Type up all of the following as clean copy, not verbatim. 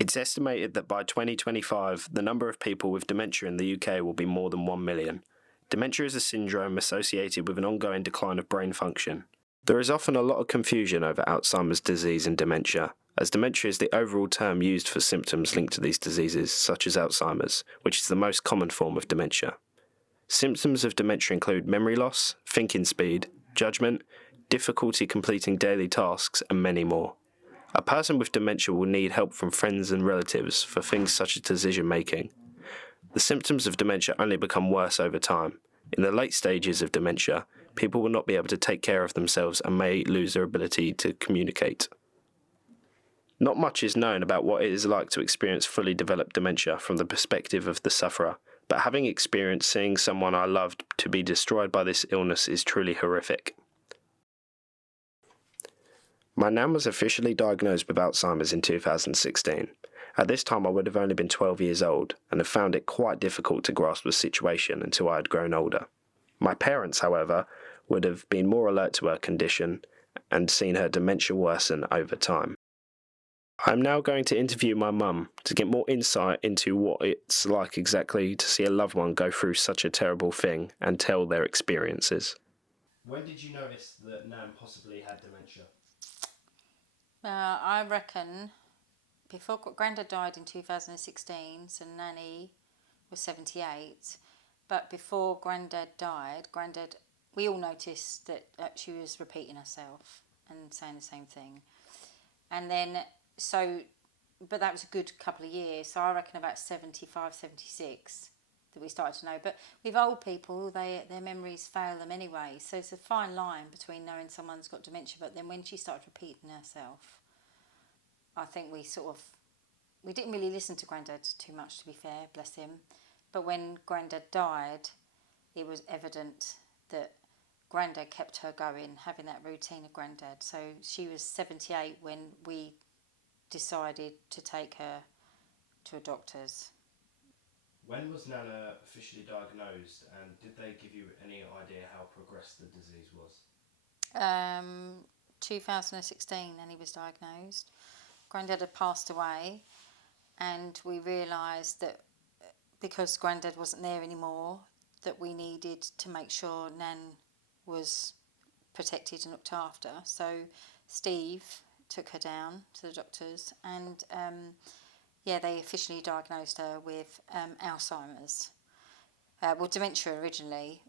It's estimated that by 2025, the number of people with dementia in the UK will be more than 1 million. Dementia is a syndrome associated with an ongoing decline of brain function. There is often a lot of confusion over Alzheimer's disease and dementia, as dementia is the overall term used for symptoms linked to these diseases, such as Alzheimer's, which is the most common form of dementia. Symptoms of dementia include memory loss, thinking speed, judgment, difficulty completing daily tasks, and many more. A person with dementia will need help from friends and relatives for things such as decision making. The symptoms of dementia only become worse over time. In the late stages of dementia, people will not be able to take care of themselves and may lose their ability to communicate. Not much is known about what it is like to experience fully developed dementia from the perspective of the sufferer, but having experienced seeing someone I loved to be destroyed by this illness is truly horrific. My nan was officially diagnosed with Alzheimer's in 2016. At this time I would have only been 12 years old and have found it quite difficult to grasp the situation until I had grown older. My parents, however, would have been more alert to her condition and seen her dementia worsen over time. I'm now going to interview my mum to get more insight into what it's like exactly to see a loved one go through such a terrible thing and tell their experiences. When did you notice that Nan possibly had dementia? I reckon before Grandad died in 2016, so Nanny was 78, but before Grandad died, we all noticed that she was repeating herself and saying the same thing. And then, but that was a good couple of years, so I reckon about 75, 76 that we started to know. But with old people, their memories fail them anyway, so it's a fine line between knowing someone's got dementia, but then when she started repeating herself, I think we didn't really listen to Grandad too much, to be fair, bless him. But when Grandad died, it was evident that Grandad kept her going, having that routine of Grandad. So she was 78 when we decided to take her to a doctor's. When was Nana officially diagnosed, and did they give you any idea how progressed the disease was? 2016, then he was diagnosed. Grandad had passed away, and we realised that because Grandad wasn't there anymore, that we needed to make sure Nan was protected and looked after. So Steve took her down to the doctors, and they officially diagnosed her with Alzheimer's. Dementia originally,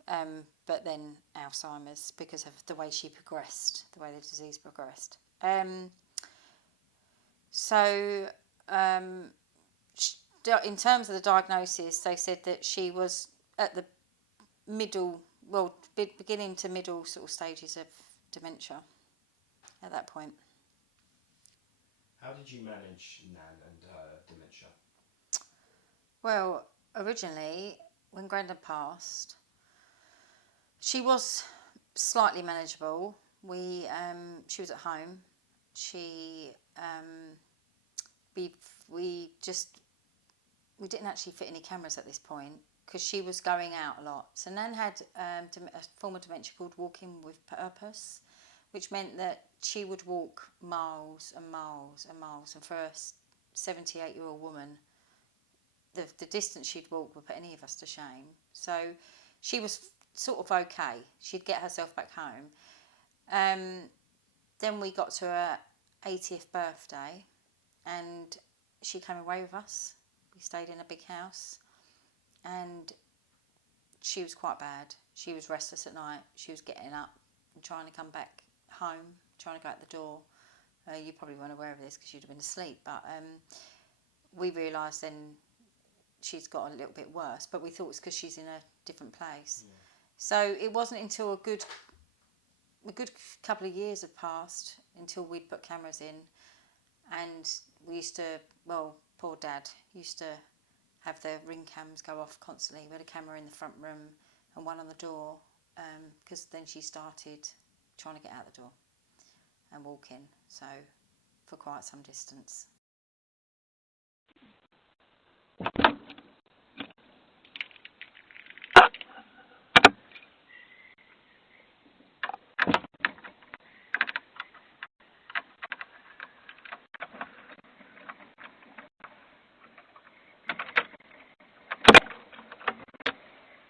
but then Alzheimer's because of the way she progressed, the way the disease progressed. In terms of the diagnosis, they said that she was at the beginning to middle sort of stages of dementia at that point. How did you manage Nan and her dementia? Well, originally, when Grandad passed, she was slightly manageable. She was at home. We didn't actually fit any cameras at this point because she was going out a lot. So Nan had a form of dementia called walking with purpose, which meant that she would walk miles and miles and miles. And for a 78-year-old woman, the distance she'd walk would put any of us to shame. So she was sort of okay. She'd get herself back home. Then we got to her 80th birthday and she came away with us. We stayed in a big house and she was quite bad. She was restless at night. She was getting up and trying to come back home, trying to go out the door. You probably weren't aware of this because you'd have been asleep, but we realised then she's got a little bit worse, but we thought it's because she's in a different place. Yeah. So it wasn't until a good couple of years had passed until we'd put cameras in, and we used to, poor Dad used to have the ring cams go off constantly. We had a camera in the front room and one on the door, because then she started trying to get out the door and walking, so for quite some distance.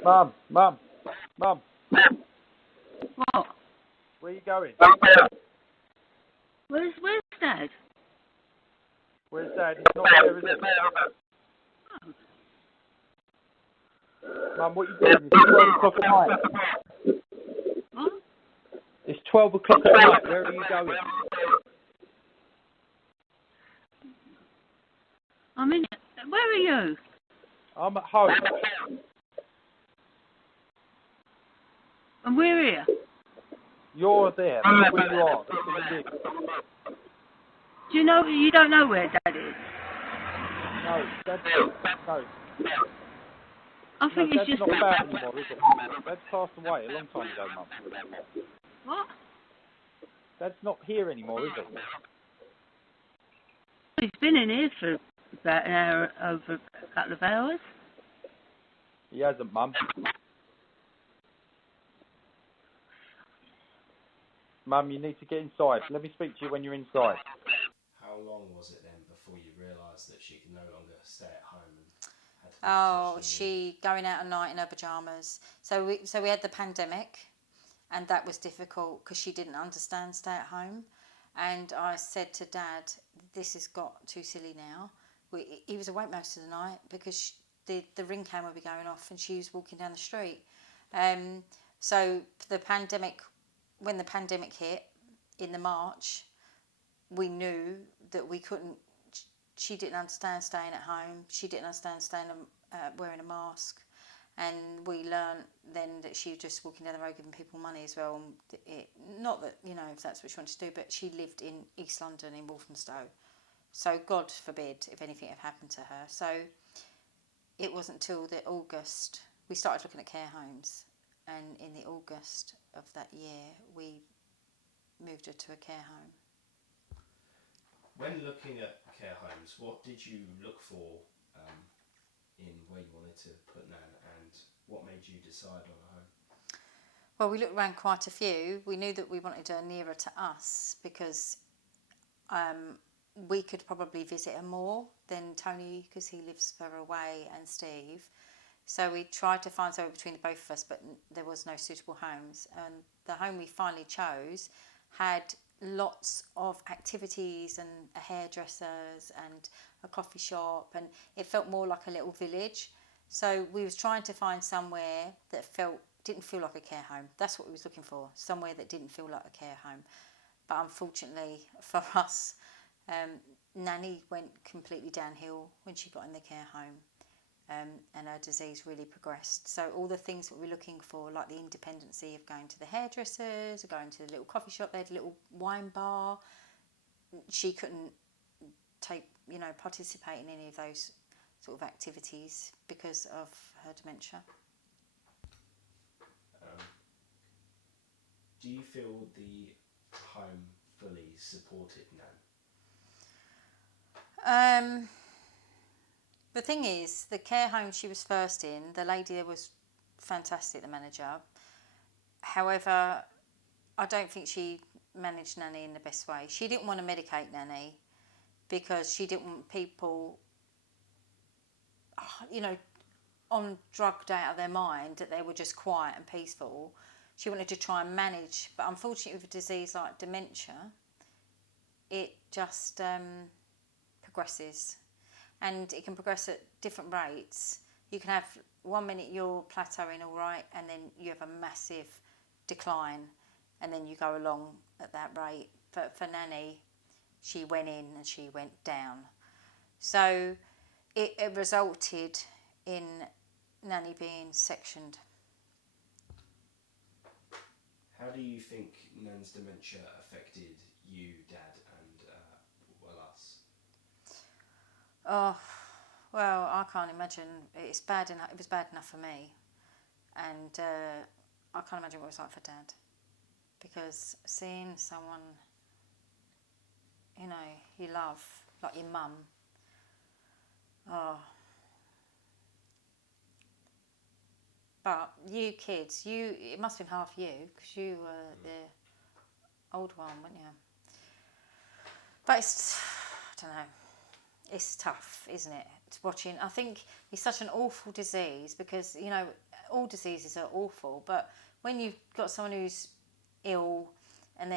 Mum, Mum, Mum, What? where are you going? Where's Dad? Where's Dad? He's not there, is he? Mum, what are you doing? It's 12 o'clock at night. What? It's 12 o'clock at night. Where are you going? I'm in. Where are you? I'm at home. And we're here. You're there. That's where you are. That's where you live. Do you know? You don't know where Dad is. No, Dad's no. I No, think it's Dad's just. not about anymore, is it? Dad's passed away a long time ago, Mum. What? Dad's not here anymore, is he? He's been in here for about an hour, over a couple of hours. He hasn't, Mum. Mum, you need to get inside. Let me speak to you when you're inside. How long was it then before you realised that she could no longer stay at home and had to She going out at night in her pyjamas. So we had the pandemic, and that was difficult because she didn't understand stay at home. And I said to Dad, this has got too silly now. He was awake most of the night because the ring cam would be going off and she was walking down the street. So the pandemic, when the pandemic hit in the March, we knew that we couldn't. She didn't understand staying at home. She didn't understand wearing a mask, and we learned then that she was just walking down the road giving people money as well. Not that if that's what she wanted to do, but she lived in East London in Walthamstow, so God forbid if anything had happened to her. So it wasn't till the August we started looking at care homes, and in the August of that year we moved her to a care home. When looking at care homes, what did you look for in where you wanted to put Nan, and what made you decide on a home? Well, we looked around quite a few. We knew that we wanted her nearer to us because we could probably visit her more than Tony because he lives further away, and Steve. So we tried to find somewhere between the both of us, but there was no suitable homes. And the home we finally chose had lots of activities and a hairdressers and a coffee shop, and it felt more like a little village. So we was trying to find somewhere that didn't feel like a care home. That's what we was looking for, somewhere that didn't feel like a care home. But unfortunately for us, Nanny went completely downhill when she got in the care home. And her disease really progressed. So all the things that we're looking for, like the independency of going to the hairdressers, or going to the little coffee shop, they had a little wine bar. She couldn't participate in any of those sort of activities because of her dementia. Do you feel the home fully supported Nan? The thing is, the care home she was first in, the lady there was fantastic, the manager. However, I don't think she managed Nanny in the best way. She didn't want to medicate Nanny because she didn't want people, on drugged out of their mind, that they were just quiet and peaceful. She wanted to try and manage, but unfortunately with a disease like dementia, it just progresses. And it can progress at different rates. You can have 1 minute you're plateauing all right, and then you have a massive decline, and then you go along at that rate. But for Nanny, she went in and she went down. So it resulted in Nanny being sectioned. How do you think Nan's dementia affected you, Dad, and us? Oh, well, I can't imagine. It's bad enough. It was bad enough for me, and I can't imagine what it was like for Dad, because seeing someone, you love, like your mum. Oh, but you kids, it must have been half you, because you were the old one, weren't you? But I don't know. It's tough, isn't it? Watching, I think it's such an awful disease because all diseases are awful, but when you've got someone who's ill and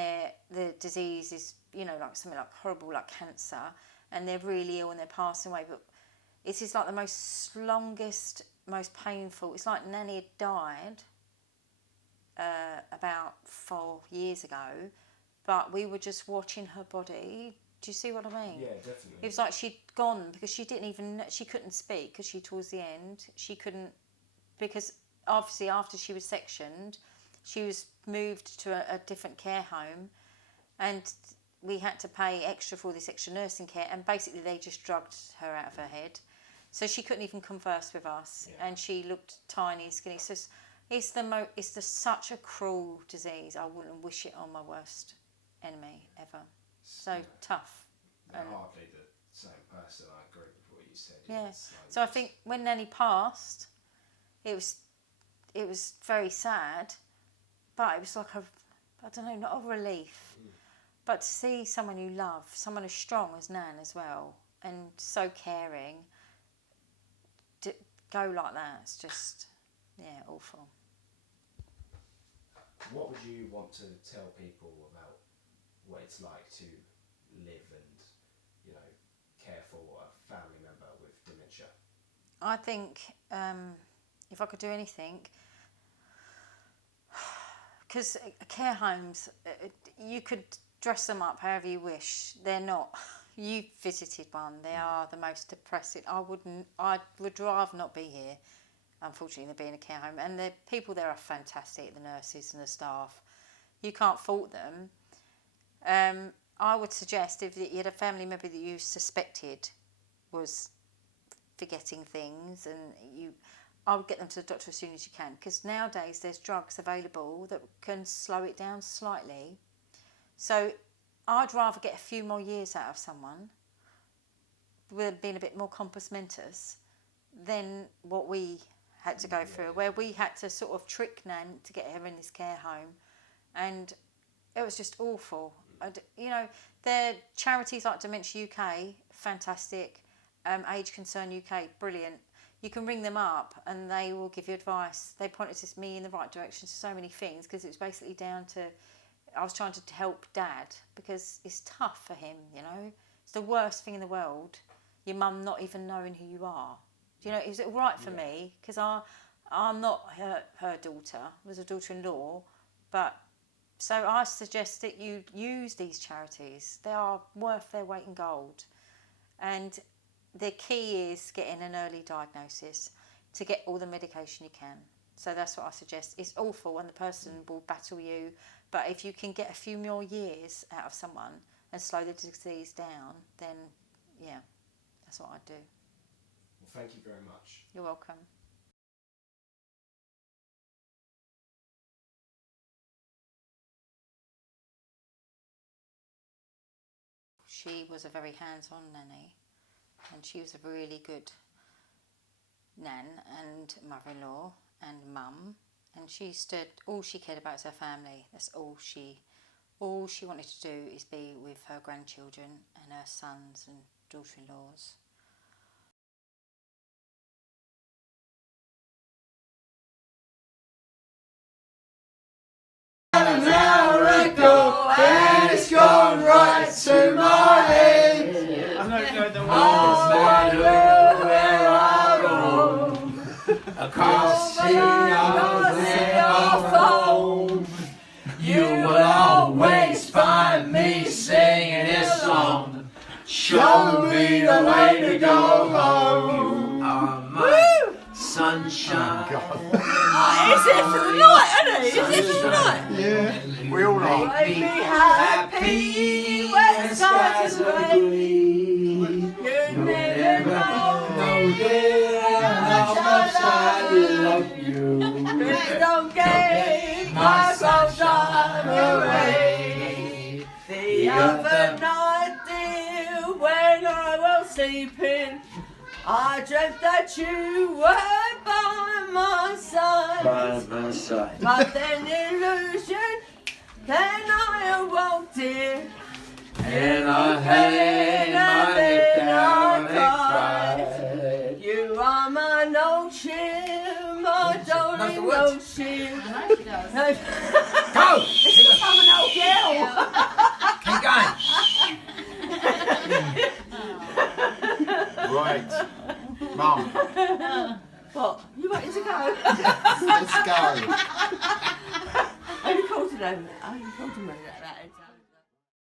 the disease is, you know, like something like horrible, like cancer, and they're really ill and they're passing away, but it is like the longest, most painful. It's like Nanny had died about 4 years ago, but we were just watching her body. Do you see what I mean? Yeah, definitely. It was like she'd gone because she couldn't speak because towards the end, she couldn't, because obviously after she was sectioned, she was moved to a different care home, and we had to pay extra for this extra nursing care, and basically they just drugged her out of her head. So she couldn't even converse with us, and she looked tiny, skinny. So it's such a cruel disease. I wouldn't wish it on my worst enemy ever. So tough. They're hardly the same person. I agree with what you said. Yeah. So I think when Nanny passed, it was very sad, but it was like not a relief, but to see someone you love, someone as strong as Nan as well, and so caring, go like that. It's just, awful. What would you want to tell people about what it's like to live and, you know, care for a family member with dementia? I think if I could do anything, because care homes, you could dress them up however you wish. They're not. You've visited one. They are the most depressing. I would rather not be here, unfortunately, than be in a care home. And the people there are fantastic, the nurses and the staff. You can't fault them. I would suggest if you had a family member that you suspected was forgetting things, and I would get them to the doctor as soon as you can, because nowadays there's drugs available that can slow it down slightly. So I'd rather get a few more years out of someone with being a bit more compos mentis than what we had to go through, where we had to sort of trick Nan to get her in this care home, and it was just awful. You know, there charities like Dementia UK, fantastic. Age Concern UK, brilliant. You can ring them up and they will give you advice. They pointed me in the right direction to so many things, because it was basically down to, I was trying to help Dad, because it's tough for him, you know. It's the worst thing in the world, your mum not even knowing who you are. You know, is it all right for me? Because I'm not her daughter, I was a daughter-in-law, but so I suggest that you use these charities. They are worth their weight in gold. And the key is getting an early diagnosis to get all the medication you can. So that's what I suggest. It's awful and the person will battle you, but if you can get a few more years out of someone and slow the disease down, then that's what I'd do. Well, thank you very much. You're welcome. She was a very hands-on nanny, and she was a really good nan and mother-in-law and mum, and all she cared about was her family. That's all she wanted to do, is be with her grandchildren and her sons and daughter-in-laws. An hour ago, and it's gone right to my head. I don't know the words. I wonder where I roam, across the home. You will always find me singing this song. Show me the way to go home. You are my sunshine. Is it for the night, isn't it? Is it for the night? Yeah, we all are. Make me happy when the skies are green. You never know, dear, how much I love you. Please don't give my sunshine away. The other night, dear, when I was sleeping, I dreamt that you were by my side. By my side. But then illusion, then I awoke, dear. And I had my head down and cried. You are my no chill, my darling would. Oh, shit. I know she does. No. Go! I'm an old girl. Keep going. Right. Mum, What? You ready to go? let's go. I recorded over. I recorded over that.